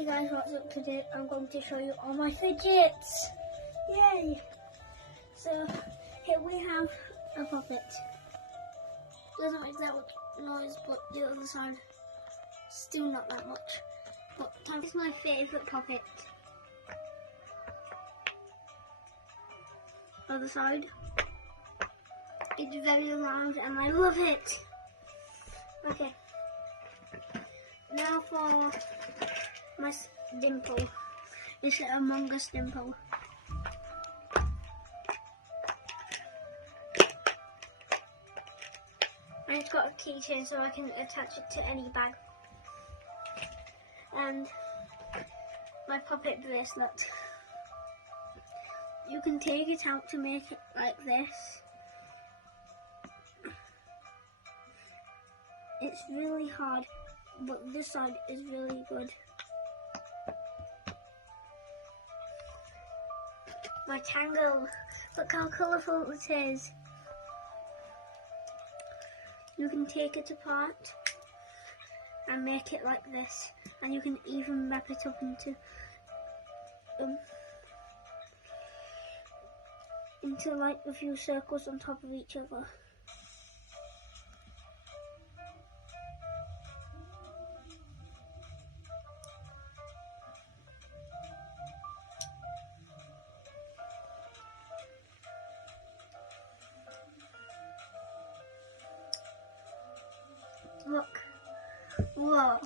Hey guys, what's up? Today I'm going to show you all my fidgets. Yay! So here we have a puppet. Doesn't make that much noise, but the other side still not that much. But this is my favourite puppet. Other side. It's very loud and I love it. Okay. Now for my dimple. It's a Among Us dimple. And it's got a keychain so I can attach it to any bag. And my puppet bracelet. You can take it out to make it like this. It's really hard, but this side is really good. My tangle, look how colourful it is. You can take it apart and make it like this, and you can even wrap it up into like a few circles on top of each other. Look. Whoa.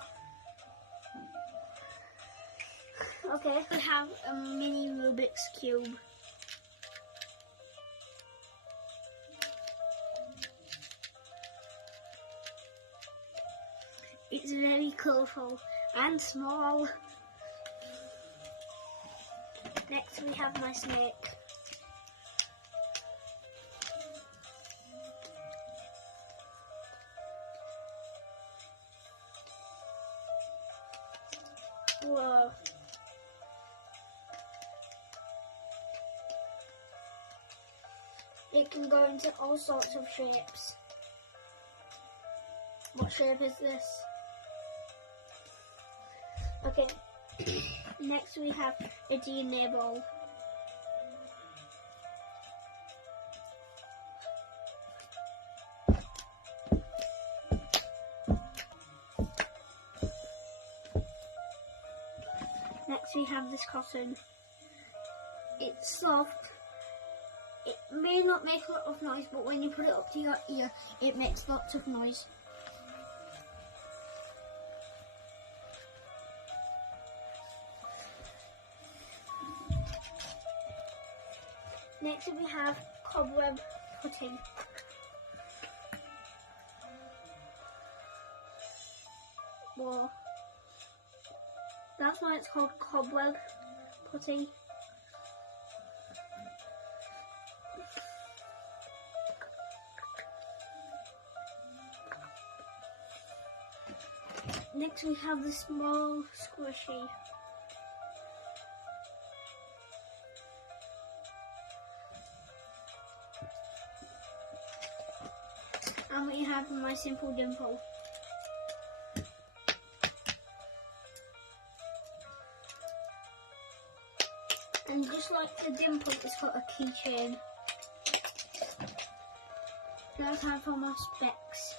Okay, we have a mini Rubik's Cube. It's very colourful and small. Next we have my snake. Whoa. It can go into all sorts of shapes. What shape is this? Okay. Next we have a DNA ball. Next we have this cotton. It's soft. It may not make a lot of noise, but when you put it up to your ear, it makes lots of noise. Next we have cobweb putty. Whoa. That's why it's called cobweb putty. Next we have the small squishy. And we have my simple dimple. And just like the dimple, it's got a keychain. Now time for my specs.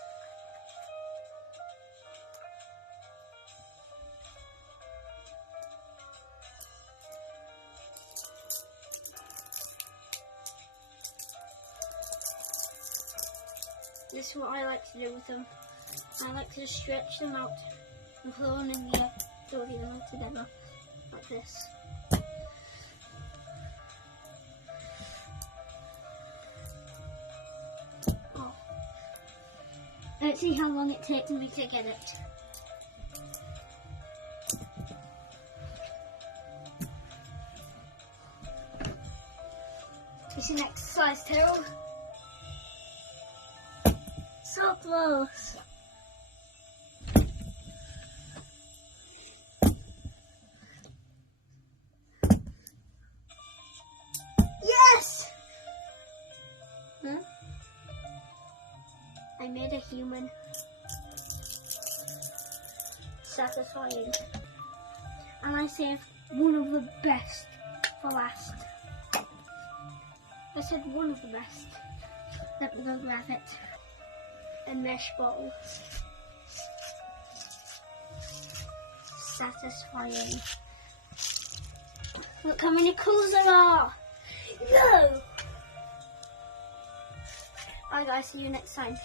This is what I like to do with them. I like to just stretch them out and put them in the air, so them all together, like this. Oh. Let's see how long it takes me to get it. It's an exercise too. So close. Yes! Huh? I made a human. Satisfying. and I saved one of the best for last. I said one of the best. Let me go grab it. A mesh ball. Satisfying. Look how many colours there are! No! Bye guys, see you next time.